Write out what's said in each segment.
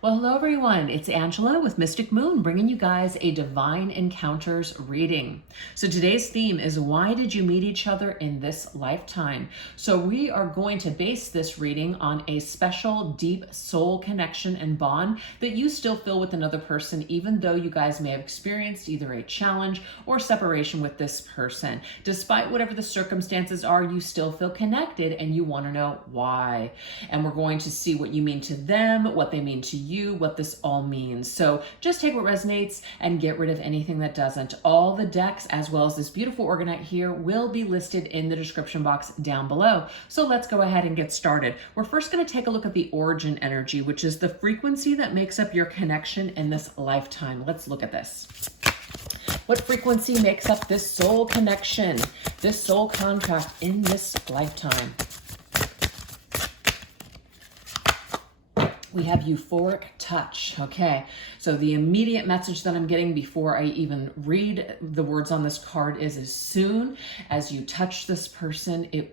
Well, hello everyone. It's Angela with Mystic Moon, bringing you guys a Divine Encounters reading. So today's theme is, why did you meet each other in this lifetime? So we are going to base this reading on a special deep soul connection and bond that you still feel with another person, even though you guys may have experienced either a challenge or separation with this person. Despite whatever the circumstances are, you still feel connected and you want to know why. And we're going to see what you mean to them, what they mean to you, what this all means. So just take what resonates and get rid of anything that doesn't. All the decks, as well as this beautiful orgonite here, will be listed in the description box down below. So let's go ahead and get started. We're first going to take a look at the origin energy, which is the frequency that makes up your connection in this lifetime. Let's look at this. What frequency makes up this soul connection, this soul contract in this lifetime? We have euphoric touch. Okay, so the immediate message that I'm getting before I even read the words on this card is, as soon as you touch this person, it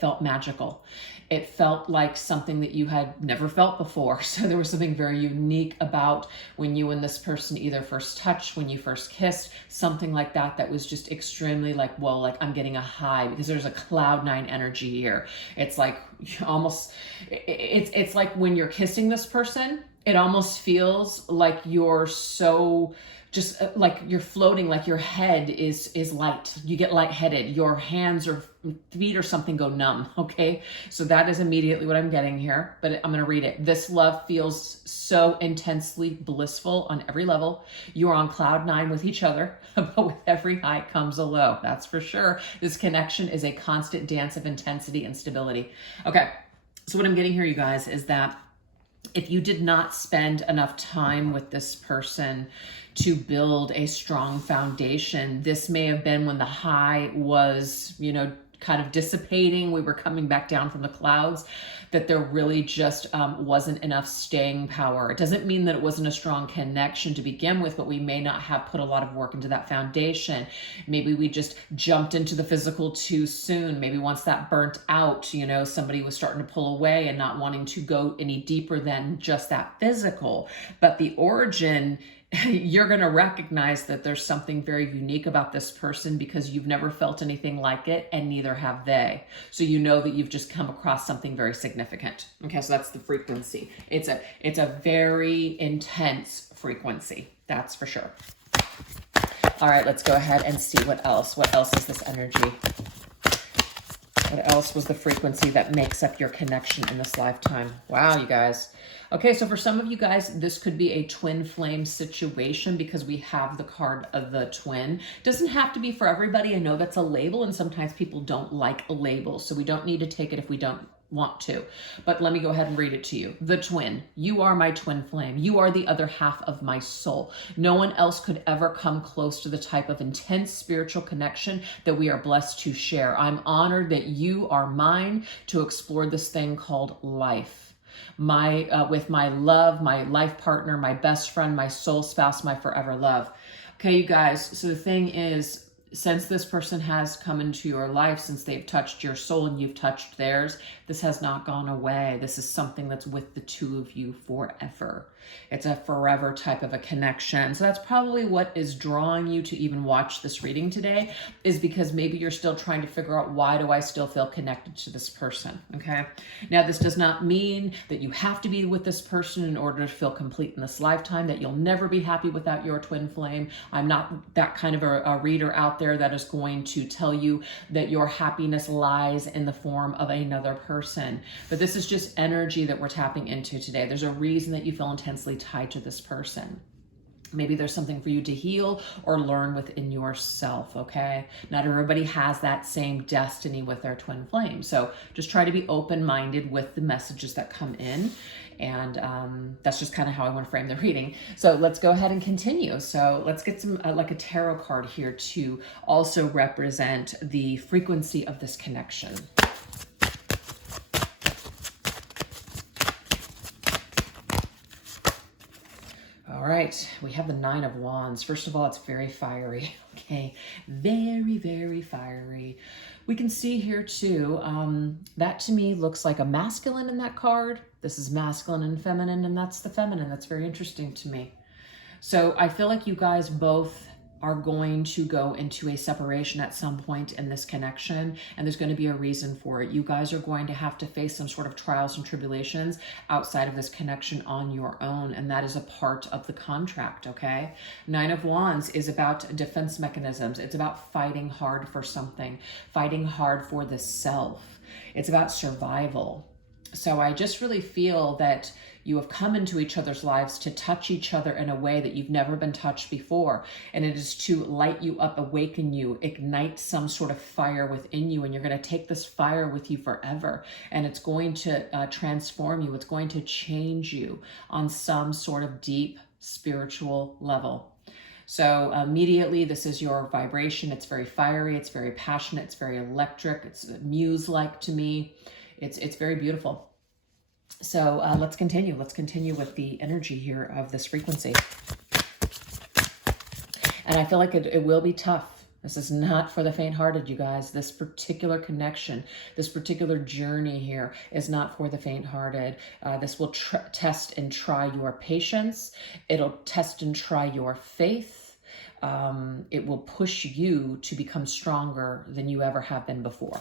felt magical. It felt like something that you had never felt before. So there was something very unique about when you and this person either first touched, when you first kissed, something like that, that was just extremely like, well, like I'm getting a high, because there's a cloud nine energy here. It's like almost, it's like when you're kissing this person, it almost feels like you're so just like you're floating, like your head is light. You get lightheaded. Your hands or feet or something go numb. Okay, so that is immediately what I'm getting here, but I'm going to read it. This love feels so intensely blissful on every level. You're on cloud nine with each other, but with every high comes a low. That's for sure. This connection is a constant dance of intensity and stability. Okay, so what I'm getting here, you guys, is that if you did not spend enough time with this person to build a strong foundation, this may have been when the high was, kind of dissipating. We were coming back down from the clouds, that there really just wasn't enough staying power. It doesn't mean that it wasn't a strong connection to begin with, but we may not have put a lot of work into that foundation. Maybe we just jumped into the physical too soon. Maybe once that burnt out, somebody was starting to pull away and not wanting to go any deeper than just that physical. But the origin, you're going to recognize that there's something very unique about this person because you've never felt anything like it, and neither have they. So you know that you've just come across something very significant. Okay, so that's the frequency. It's a very intense frequency, that's for sure. All right, let's go ahead and see what else. What else is this energy? What else was the frequency that makes up your connection in this lifetime? Wow, you guys. Okay, so for some of you guys, this could be a twin flame situation because we have the card of the twin. Doesn't have to be for everybody. I know that's a label, and sometimes people don't like a label, so we don't need to take it if we don't want to. But let me go ahead and read it to you. The twin. You are my twin flame. You are the other half of my soul. No one else could ever come close to the type of intense spiritual connection that we are blessed to share. I'm honored that you are mine to explore this thing called life. With my love, my life partner, my best friend, my soul spouse, my forever love. Okay, you guys, so the thing is, since this person has come into your life, since they've touched your soul and you've touched theirs, this has not gone away. This is something that's with the two of you forever. It's a forever type of a connection. So that's probably what is drawing you to even watch this reading today, is because maybe you're still trying to figure out, why do I still feel connected to this person? Okay. Now, this does not mean that you have to be with this person in order to feel complete in this lifetime, that you'll never be happy without your twin flame. I'm not that kind of a reader out there that is going to tell you that your happiness lies in the form of another person. But this is just energy that we're tapping into today. There's a reason that you feel intensely tied to this person. Maybe there's something for you to heal or learn within yourself, okay? Not everybody has that same destiny with their twin flame. So just try to be open-minded with the messages that come in. And that's just kind of how I want to frame the reading. So let's go ahead and continue. So let's get some like a tarot card here to also represent the frequency of this connection. All right, we have the Nine of Wands. First of all, it's very fiery, okay? Very, very fiery. We can see here too, that to me looks like a masculine in that card. This is masculine and feminine, and that's the feminine. That's very interesting to me. So I feel like you guys both are going to go into a separation at some point in this connection, and there's going to be a reason for it. You guys are going to have to face some sort of trials and tribulations outside of this connection on your own, and that is a part of the contract, okay? Nine of Wands is about defense mechanisms. It's about fighting hard for something, fighting hard for the self. It's about survival. So I just really feel that you have come into each other's lives to touch each other in a way that you've never been touched before. And it is to light you up, awaken you, ignite some sort of fire within you. And you're going to take this fire with you forever. And it's going to transform you. It's going to change you on some sort of deep spiritual level. So immediately, this is your vibration. It's very fiery. It's very passionate. It's very electric. It's muse-like to me. It's very beautiful. So let's continue. Let's continue with the energy here of this frequency. And I feel like it will be tough. This is not for the faint-hearted, you guys. This particular connection, this particular journey here is not for the faint-hearted. This will test and try your patience. It'll test and try your faith. It will push you to become stronger than you ever have been before.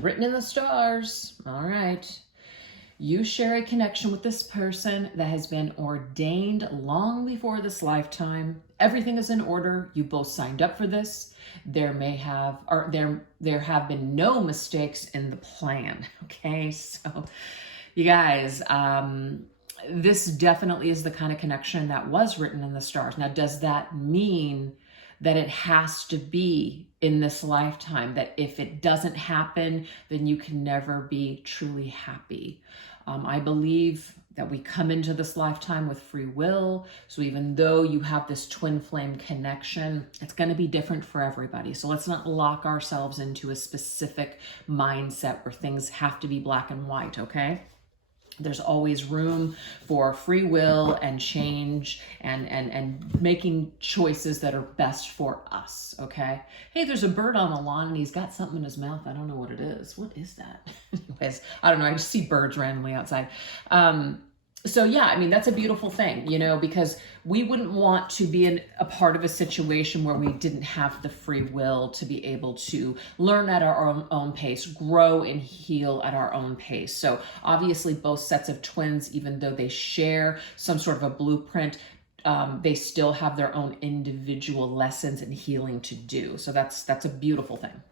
Written in the stars. All right. You share a connection with this person that has been ordained long before this lifetime. Everything is in order. You both signed up for this. There have been no mistakes in the plan. Okay, so you guys, this definitely is the kind of connection that was written in the stars. Now, does that mean that it has to be in this lifetime, that if it doesn't happen, then you can never be truly happy? I believe that we come into this lifetime with free will. So even though you have this twin flame connection, it's going to be different for everybody. So let's not lock ourselves into a specific mindset where things have to be black and white, okay? There's always room for free will and change and making choices that are best for us, okay? Hey, there's a bird on the lawn and he's got something in his mouth. I don't know what it is. What is that? Anyways, I don't know. I just see birds randomly outside. So yeah, I mean, that's a beautiful thing, you know, because we wouldn't want to be a part of a situation where we didn't have the free will to be able to learn at our own pace, grow and heal at our own pace. So obviously both sets of twins, even though they share some sort of a blueprint, they still have their own individual lessons and healing to do. So that's a beautiful thing.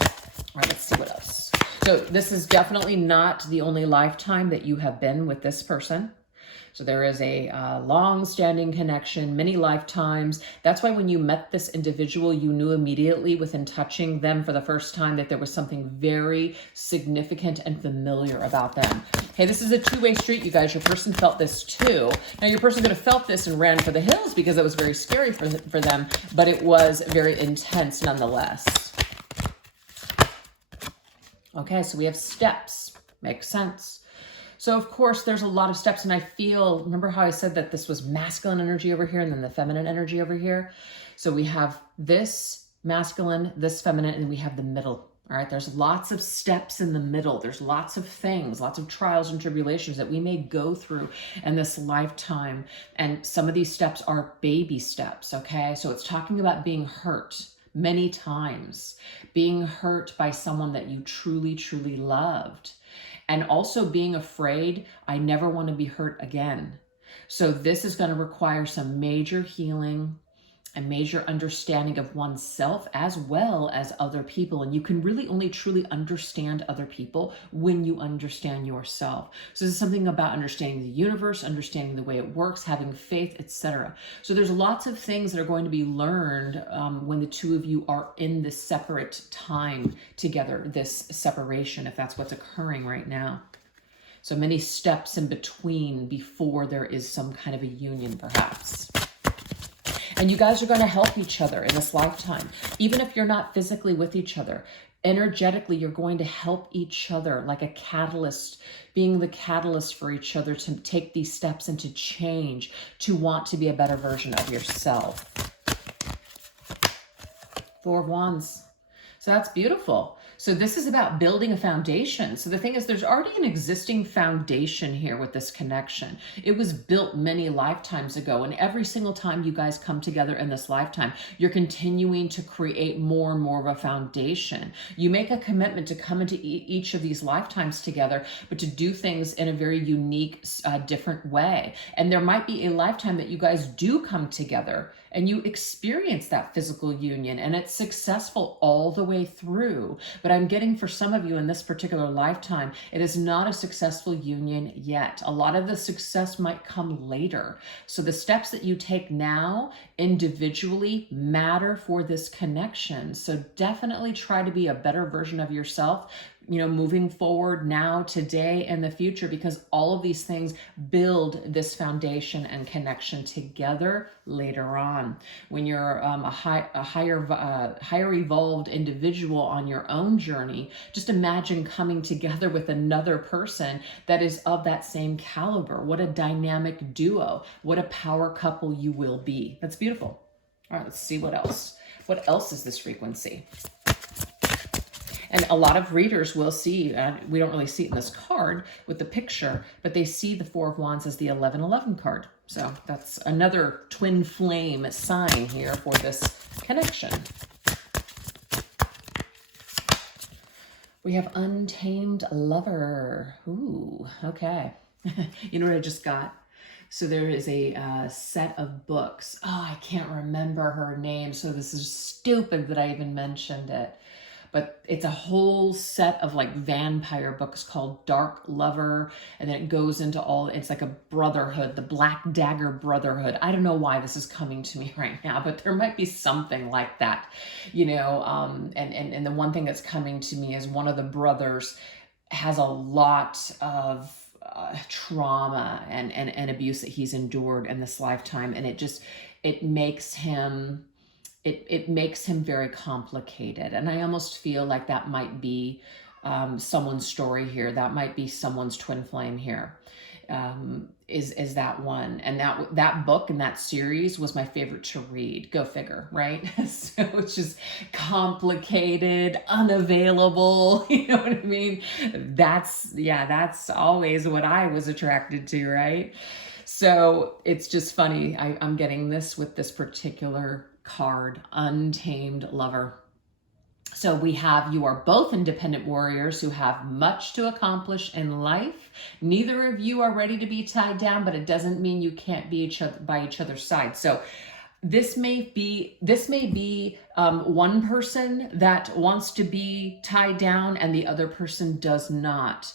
All right, let's see what else. So this is definitely not the only lifetime that you have been with this person. So there is a long-standing connection, many lifetimes. That's why when you met this individual, you knew immediately within touching them for the first time that there was something very significant and familiar about them. Hey, this is a two-way street, you guys. Your person felt this too. Now, your person could have felt this and ran for the hills because it was very scary for them, but it was very intense nonetheless. Okay, so we have steps. Makes sense. So, of course, there's a lot of steps, and I feel, remember how I said that this was masculine energy over here and then the feminine energy over here? So we have this masculine, this feminine, and we have the middle. All right, there's lots of steps in the middle. There's lots of things, lots of trials and tribulations that we may go through in this lifetime. And some of these steps are baby steps, okay? So it's talking about being hurt many times, being hurt by someone that you truly, truly loved, and also being afraid, I never want to be hurt again. So this is going to require some major healing and major understanding of oneself as well as other people. And you can really only truly understand other people when you understand yourself. So this is something about understanding the universe, understanding the way it works, having faith, etc. So there's lots of things that are going to be learned when the two of you are in this separate time together, this separation, if that's what's occurring right now. So many steps in between before there is some kind of a union, perhaps. And you guys are going to help each other in this lifetime. Even if you're not physically with each other, energetically, you're going to help each other like a catalyst, being the catalyst for each other to take these steps and to change, to want to be a better version of yourself. Four of Wands. So that's beautiful. So this is about building a foundation. So the thing is, there's already an existing foundation here with this connection. It was built many lifetimes ago, and every single time you guys come together in this lifetime, you're continuing to create more and more of a foundation. You make a commitment to come into each of these lifetimes together, but to do things in a very unique, different way. And there might be a lifetime that you guys do come together and you experience that physical union and it's successful all the way through. But I'm getting for some of you in this particular lifetime, it is not a successful union yet. A lot of the success might come later. So the steps that you take now individually matter for this connection. So definitely try to be a better version of yourself, you know, moving forward now, today, and the future, because all of these things build this foundation and connection together later on. When you're a higher evolved individual on your own journey, just imagine coming together with another person that is of that same caliber. What a dynamic duo. What a power couple you will be. That's beautiful. All right, let's see what else. What else is this frequency? And a lot of readers will see, we don't really see it in this card with the picture, but they see the Four of Wands as the 1111 card. So that's another twin flame sign here for this connection. We have Untamed Lover. Ooh, okay. You know what I just got? So there is a set of books. Oh, I can't remember her name, so this is stupid that I even mentioned it. But it's a whole set of like vampire books called Dark Lover. And then it goes into all, it's like a brotherhood, the Black Dagger Brotherhood. I don't know why this is coming to me right now, but there might be something like that, you know. And the one thing that's coming to me is one of the brothers has a lot of trauma and abuse that he's endured in this lifetime. And it makes him... It makes him very complicated. And I almost feel like that might be someone's story here. That might be someone's twin flame here, is that one. And that book and that series was my favorite to read. Go figure, right? So it's just complicated, unavailable. You know what I mean? That's always what I was attracted to, right? So it's just funny. I'm getting this with this particular card, Untamed Lover. So we have, you are both independent warriors who have much to accomplish in life. Neither of you are ready to be tied down, but it doesn't mean you can't be by each other's side. So this may be one person that wants to be tied down and the other person does not.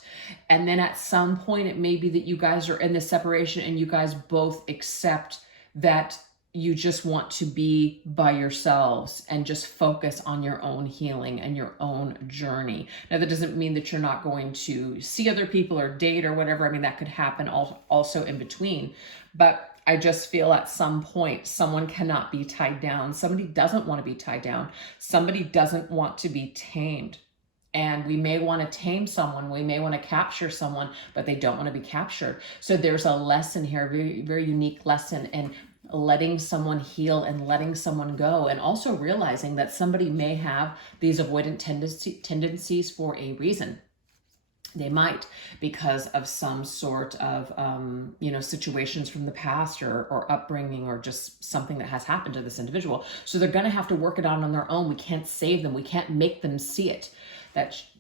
And then at some point it may be that you guys are in the separation and you guys both accept that you just want to be by yourselves and just focus on your own healing and your own journey. Now, that doesn't mean that you're not going to see other people or date or whatever. I mean, that could happen also in between. But I just feel at some point, someone cannot be tied down. Somebody doesn't want to be tied down. Somebody doesn't want to be tamed. And we may want to tame someone, we may want to capture someone, but they don't want to be captured. So there's a lesson here, a very, very unique lesson in letting someone heal and letting someone go, and also realizing that somebody may have these avoidant tendencies for a reason. They might, because of some sort of, situations from the past or upbringing or just something that has happened to this individual. So they're going to have to work it on their own. We can't save them. We can't make them see it.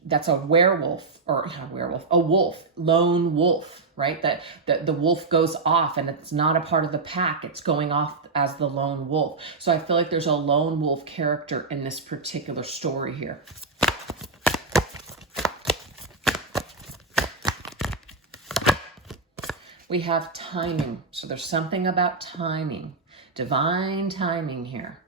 That's a werewolf, or not a werewolf, a wolf, lone wolf, right? That the wolf goes off and it's not a part of the pack. It's going off as the lone wolf. So I feel like there's a lone wolf character in this particular story here. We have timing. So there's something about timing, divine timing here.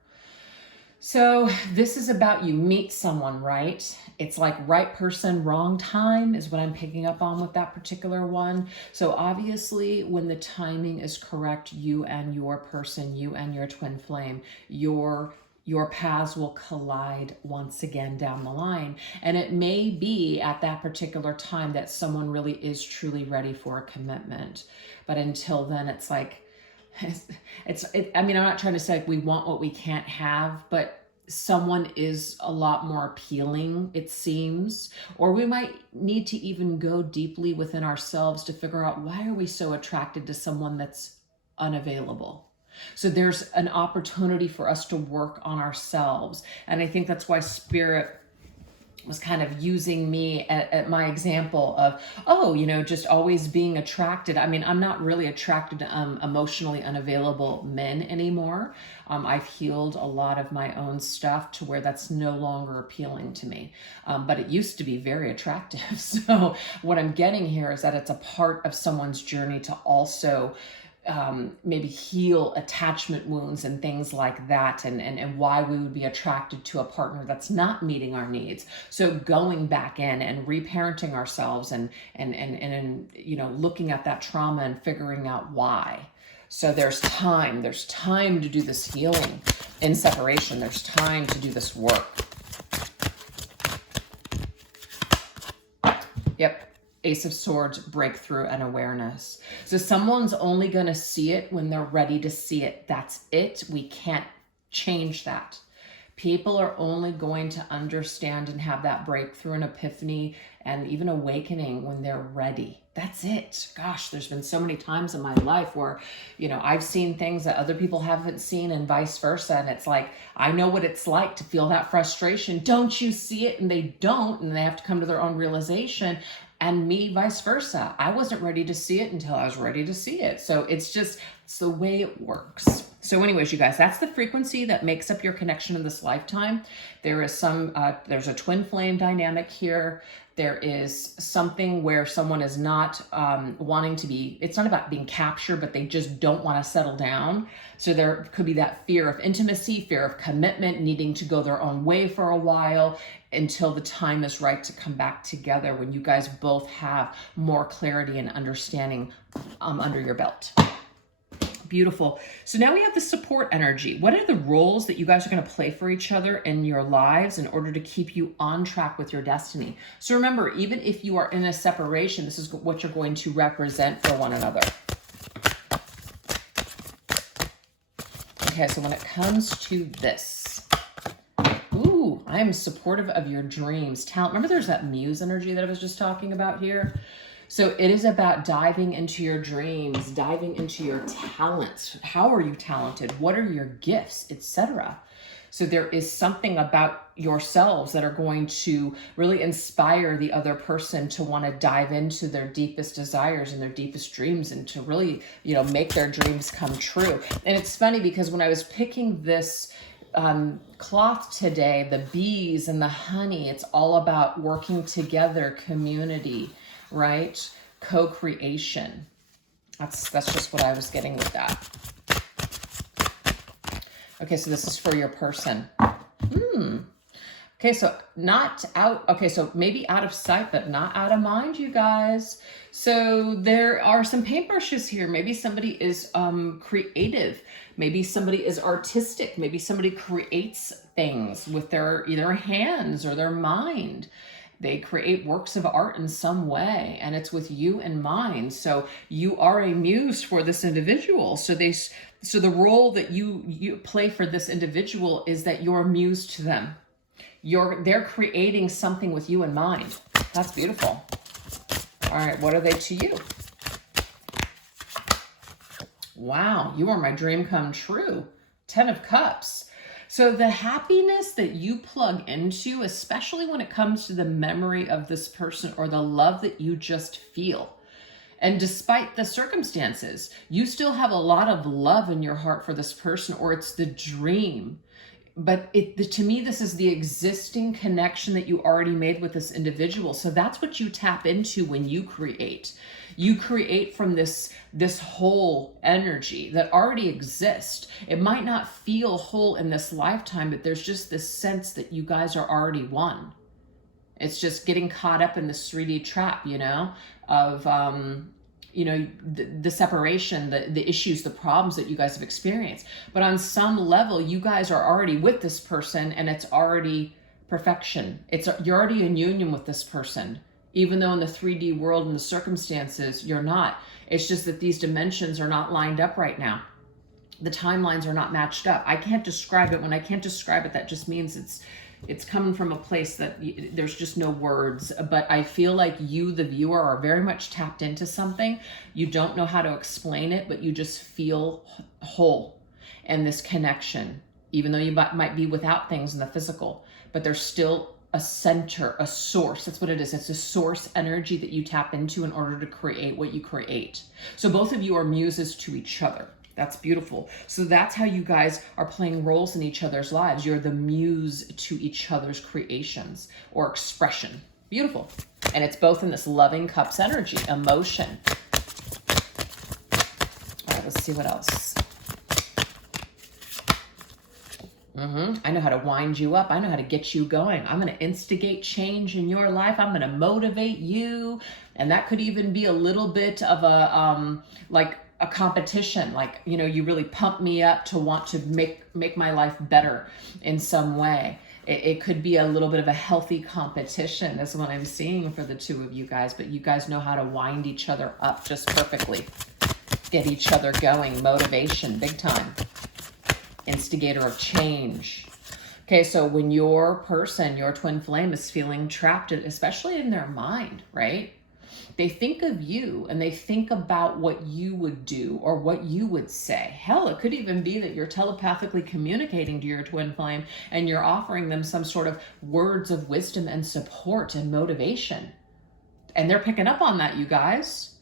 So this is about you meet someone, right? It's like right person, wrong time is what I'm picking up on with that particular one. So obviously when the timing is correct, you and your person, you and your twin flame, your paths will collide once again down the line. And it may be at that particular time that someone really is truly ready for a commitment. But until then, it's like, I mean, I'm not trying to say like we want what we can't have, but someone is a lot more appealing, it seems, or we might need to even go deeply within ourselves to figure out, why are we so attracted to someone that's unavailable? So there's an opportunity for us to work on ourselves. And I think that's why Spirit was kind of using me at my example of, oh, just always being attracted. I mean, I'm not really attracted to emotionally unavailable men anymore. I've healed a lot of my own stuff to where that's no longer appealing to me. But it used to be very attractive. So what I'm getting here is that it's a part of someone's journey to also maybe heal attachment wounds and things like that, and why we would be attracted to a partner that's not meeting our needs. So going back in and reparenting ourselves and looking at that trauma and figuring out why. So there's time to do this healing in separation. There's time to do this work. Yep. Ace of Swords, breakthrough and awareness. So someone's only going to see it when they're ready to see it. That's it. We can't change that. People are only going to understand and have that breakthrough and epiphany and even awakening when they're ready. That's it. Gosh, there's been so many times in my life where, I've seen things that other people haven't seen and vice versa. And it's like, I know what it's like to feel that frustration. Don't you see it? And they don't, and they have to come to their own realization. And me, vice versa. I wasn't ready to see it until I was ready to see it. So it's the way it works. So anyways, you guys, that's the frequency that makes up your connection in this lifetime. There is there's a twin flame dynamic here. There is something where someone is not wanting to be, it's not about being captured, but they just don't want to settle down. So there could be that fear of intimacy, fear of commitment, needing to go their own way for a while until the time is right to come back together, when you guys both have more clarity and understanding under your belt. Beautiful. So now we have the support energy. What are the roles that you guys are going to play for each other in your lives in order to keep you on track with your destiny? So remember, even if you are in a separation, this is what you're going to represent for one another. Okay, so when it comes to this, ooh, I am supportive of your dreams. Talent. Remember there's that muse energy that I was just talking about here? So it is about diving into your dreams, diving into your talents. How are you talented? What are your gifts, etc.? So there is something about yourselves that are going to really inspire the other person to want to dive into their deepest desires and their deepest dreams, and to really, make their dreams come true. And it's funny because when I was picking this cloth today, the bees and the honey, it's all about working together, community, right? Co-creation. That's just what I was getting with that. Okay, so this is for your person. Okay, so not out, okay, so maybe out of sight, but not out of mind, you guys. So there are some paintbrushes here. Maybe somebody is creative. Maybe somebody is artistic. Maybe somebody creates things with their either hands or their mind. They create works of art in some way, and it's with you in mind. So you are a muse for this individual. So the role that you play for this individual is that you're a muse to them. They're creating something with you in mind. That's beautiful. All right, what are they to you? Wow, you are my dream come true. 10 of Cups. So the happiness that you plug into, especially when it comes to the memory of this person or the love that you just feel. And despite the circumstances, you still have a lot of love in your heart for this person, or it's the dream. But to me, this is the existing connection that you already made with this individual. So that's what you tap into when you create. You create from this whole energy that already exists. It might not feel whole in this lifetime, but there's just this sense that you guys are already one. It's just getting caught up in this 3D trap, of the separation, the issues, the problems that you guys have experienced. But on some level, you guys are already with this person, and it's already perfection. You're already in union with this person, even though in the 3D world and the circumstances, you're not. It's just that these dimensions are not lined up right now. the timelines are not matched up. I can't describe it. When I can't describe it, that just means it's coming from a place that there's just no words. But I feel like you, the viewer, are very much tapped into something. You don't know how to explain it, but you just feel whole and this connection, even though you might be without things in the physical, but there's still a center, a source. That's what it is. It's a source energy that you tap into in order to create what you create. So both of you are muses to each other. That's beautiful. So that's how you guys are playing roles in each other's lives. You're the muse to each other's creations or expression. Beautiful. And it's both in this loving cups energy, emotion. All right, let's see what else. I know how to wind you up. I know how to get you going. I'm going to instigate change in your life. I'm going to motivate you. And that could even be a little bit of a, like a competition. Like, you know, you really pump me up to want to make my life better in some way. It could be a little bit of a healthy competition. That's what I'm seeing for the two of you guys. But you guys know how to wind each other up just perfectly. Get each other going. Motivation, big time. Instigator of change. Okay, so when your person, your twin flame, is feeling trapped, especially in their mind, right? They think of you and they think about what you would do or what you would say. Hell, it could even be that you're telepathically communicating to your twin flame and you're offering them some sort of words of wisdom and support and motivation. And they're picking up on that, you guys.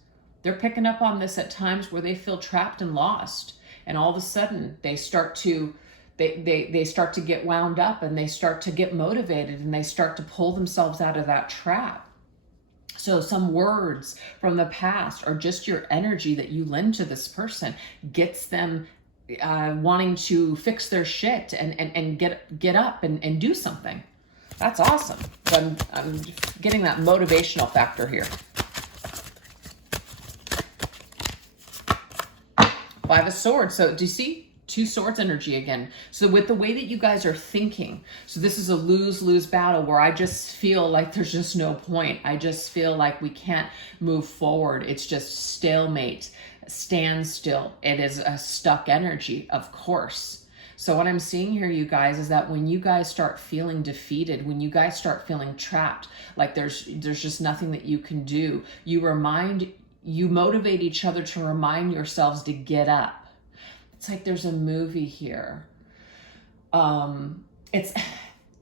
They're picking up on this at times where they feel trapped and lost. And all of a sudden they start to get wound up and they start to get motivated and they start to pull themselves out of that trap. So some words from the past or just your energy that you lend to this person gets them wanting to fix their shit and get up and do something. That's awesome. So I'm getting that motivational factor here. Five of Swords. So do you see? Two Swords energy again. So with the way that you guys are thinking, so this is a lose-lose battle where I just feel like there's just no point. I just feel like we can't move forward. It's just stalemate, standstill. It is a stuck energy, of course. So what I'm seeing here, you guys, is that when you guys start feeling defeated, when you guys start feeling trapped, like there's just nothing that you can do, you motivate each other to remind yourselves to get up. It's like there's a movie here. It's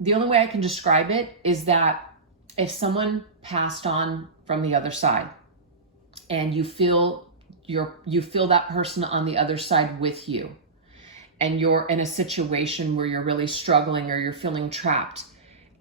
the only way I can describe it is that if someone passed on from the other side and you feel that person on the other side with you and you're in a situation where you're really struggling or you're feeling trapped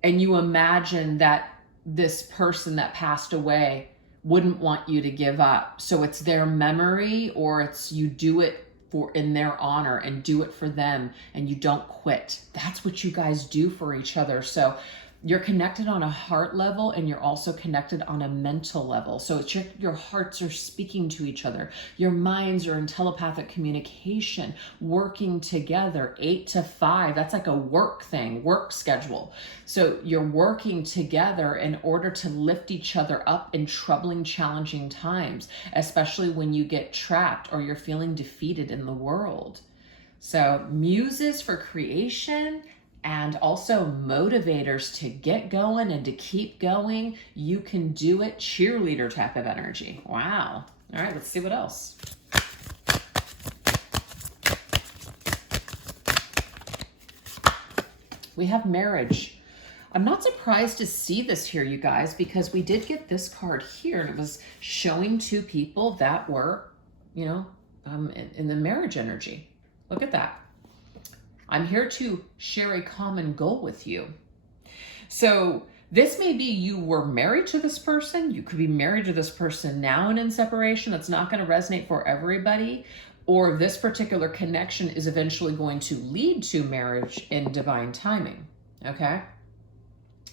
and you imagine that this person that passed away wouldn't want you to give up. So it's their memory or it's you do it in their honor and do it for them and you don't quit. That's what you guys do for each other. So you're connected on a heart level and you're also connected on a mental level. So it's your hearts are speaking to each other. Your minds are in telepathic communication, working together 8 to 5. That's like a work thing, work schedule. So you're working together in order to lift each other up in troubling, challenging times, especially when you get trapped or you're feeling defeated in the world. So muses for creation and also motivators to get going and to keep going. You can do it. Cheerleader type of energy. Wow. All right, let's see what else. We have marriage. I'm not surprised to see this here, you guys, because we did get this card here and it was showing two people that were, in the marriage energy. Look at that. I'm here to share a common goal with you. So this may be you were married to this person. You could be married to this person now and in separation. That's not going to resonate for everybody. Or this particular connection is eventually going to lead to marriage in divine timing. Okay?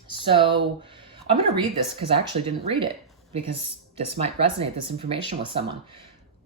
So I'm going to read this because I actually didn't read it because this might resonate, this information with someone.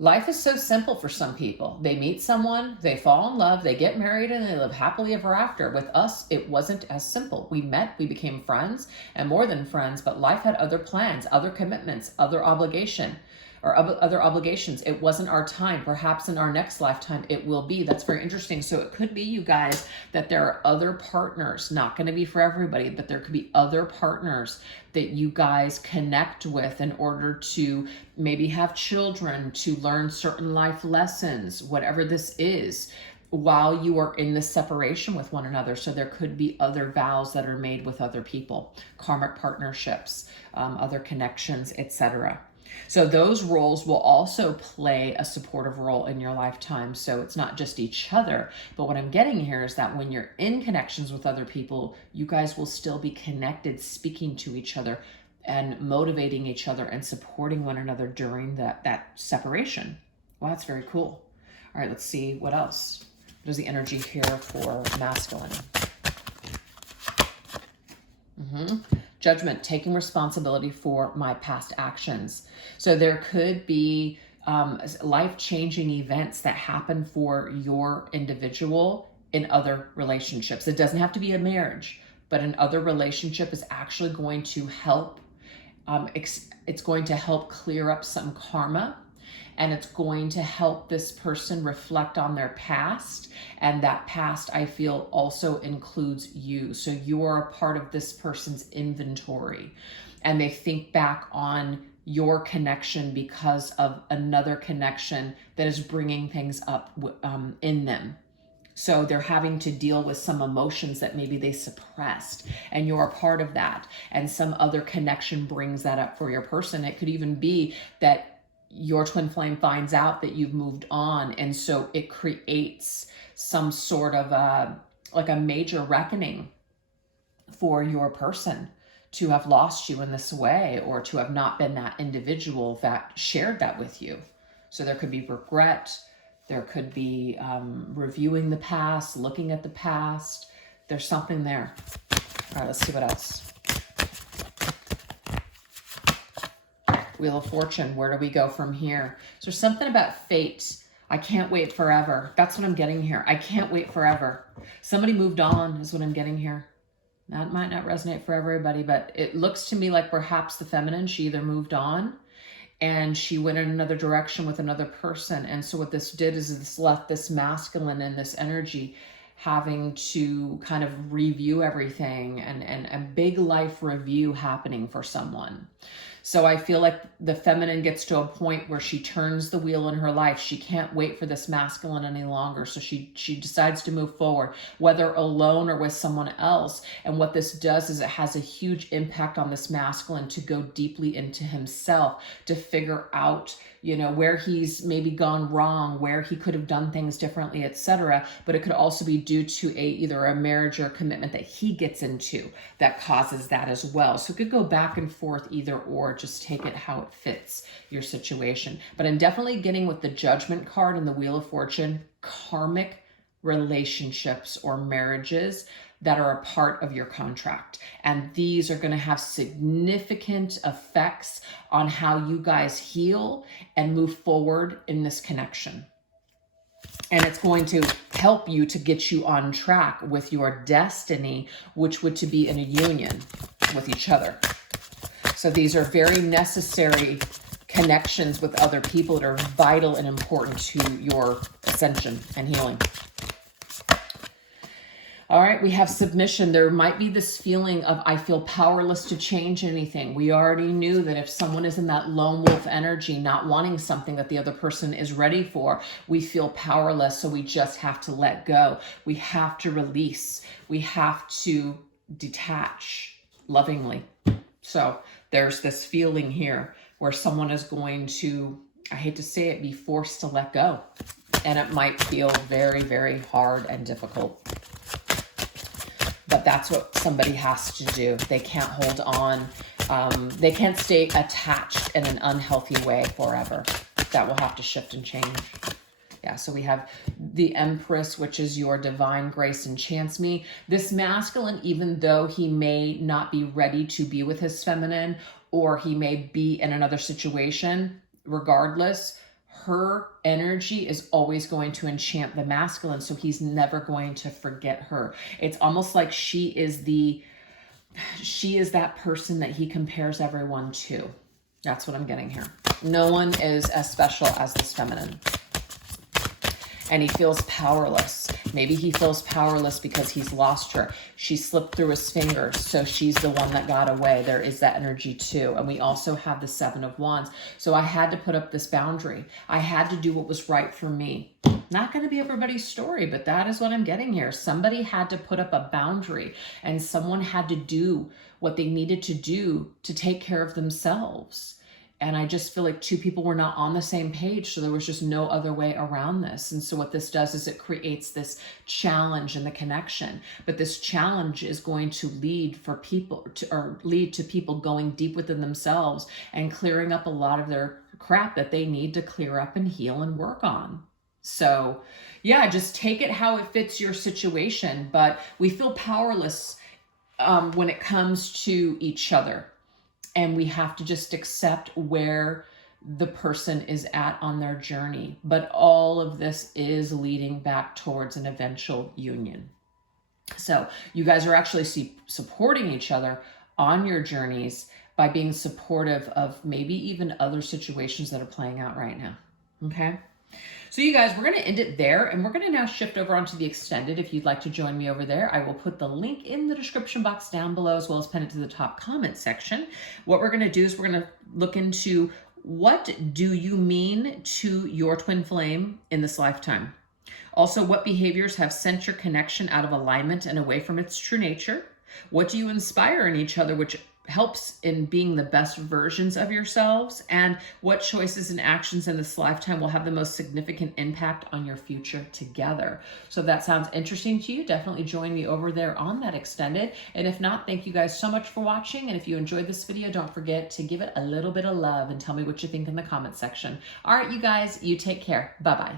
Life is so simple for some people. They meet someone, they fall in love, they get married, and they live happily ever after. With us, it wasn't as simple. We met, we became friends, and more than friends, but life had other plans, other commitments, other obligation. or other obligations. It wasn't our time. Perhaps in our next lifetime, it will be. That's very interesting. So it could be, you guys, that there are other partners, not going to be for everybody, but there could be other partners that you guys connect with in order to maybe have children, to learn certain life lessons, whatever this is, while you are in this separation with one another. So there could be other vows that are made with other people, karmic partnerships, other connections, etc. So those roles will also play a supportive role in your lifetime. So it's not just each other, but what I'm getting here is that when you're in connections with other people, you guys will still be connected, speaking to each other and motivating each other and supporting one another during that separation. Well, that's very cool. All right, let's see what else. What is the energy here for masculine? Judgment, taking responsibility for my past actions. So there could be life-changing events that happen for your individual in other relationships. It doesn't have to be a marriage, but an other relationship is actually going to help. It's going to help clear up some karma, and it's going to help this person reflect on their past. And that past, I feel, also includes you. So you are a part of this person's inventory. And they think back on your connection because of another connection that is bringing things up in them. So they're having to deal with some emotions that maybe they suppressed, and you're a part of that. And some other connection brings that up for your person. It could even be that your twin flame finds out that you've moved on, and so it creates some sort of like a major reckoning for your person to have lost you in this way, or to have not been that individual that shared that with you. So there could be regret, there could be reviewing the past, looking at the past. There's something there. All right, let's see what else. Wheel of Fortune, where do we go from here? So there's something about fate. I can't wait forever. That's what I'm getting here. I can't wait forever. Somebody moved on is what I'm getting here. That might not resonate for everybody, but it looks to me like perhaps the feminine, she either moved on and she went in another direction with another person. And so what this did is this left this masculine and this energy having to kind of review everything, and a big life review happening for someone. So I feel like the feminine gets to a point where she turns the wheel in her life. She can't wait for this masculine any longer. So she decides to move forward, whether alone or with someone else. And what this does is it has a huge impact on this masculine to go deeply into himself, to figure out, you know, where he's maybe gone wrong, where he could have done things differently, etc. But it could also be due to either a marriage or a commitment that he gets into that causes that as well. So it could go back and forth either or. Just take it how it fits your situation. But I'm definitely getting with the Judgment card and the Wheel of Fortune, karmic relationships or marriages that are a part of your contract. And these are going to have significant effects on how you guys heal and move forward in this connection. And it's going to help you to get you on track with your destiny, which would to be in a union with each other. So these are very necessary connections with other people that are vital and important to your ascension and healing. All right, we have submission. There might be this feeling of, I feel powerless to change anything. We already knew that if someone is in that lone wolf energy, not wanting something that the other person is ready for, we feel powerless. So we just have to let go. We have to release. We have to detach lovingly. So there's this feeling here where someone is going to, I hate to say it, be forced to let go. And it might feel very, very hard and difficult. But that's what somebody has to do. They can't hold on. They can't stay attached in an unhealthy way forever. That will have to shift and change. Yeah, so we have the Empress, which is your divine grace enchants me. This masculine, even though he may not be ready to be with his feminine, or he may be in another situation, regardless, her energy is always going to enchant the masculine, so he's never going to forget her. It's almost like she is that person that he compares everyone to. That's what I'm getting here. No one is as special as this feminine. And he feels powerless. Maybe he feels powerless because he's lost her. She slipped through his fingers, so she's the one that got away. There is that energy too. And we also have the Seven of Wands. So I had to put up this boundary. I had to do what was right for me. Not going to be everybody's story, but that is what I'm getting here. Somebody had to put up a boundary, and someone had to do what they needed to do to take care of themselves. And I just feel like two people were not on the same page. So there was just no other way around this. And so what this does is it creates this challenge in the connection. But this challenge is going to lead to people going deep within themselves and clearing up a lot of their crap that they need to clear up and heal and work on. So yeah, just take it how it fits your situation. But we feel powerless when it comes to each other. And we have to just accept where the person is at on their journey. But all of this is leading back towards an eventual union. So you guys are actually supporting each other on your journeys by being supportive of maybe even other situations that are playing out right now. Okay? So you guys, we're going to end it there, and we're going to now shift over onto the extended. If you'd like to join me over there, I will put the link in the description box down below, as well as pin it to the top comment section. What we're going to do is we're going to look into, what do you mean to your twin flame in this lifetime? Also, what behaviors have sent your connection out of alignment and away from its true nature? What do you inspire in each other, which helps in being the best versions of yourselves? And what choices and actions in this lifetime will have the most significant impact on your future together? So if that sounds interesting to you, definitely join me over there on that extended. And if not, thank you guys so much for watching. And if you enjoyed this video, don't forget to give it a little bit of love and tell me what you think in the comment section. All right, you guys, you take care. Bye-bye.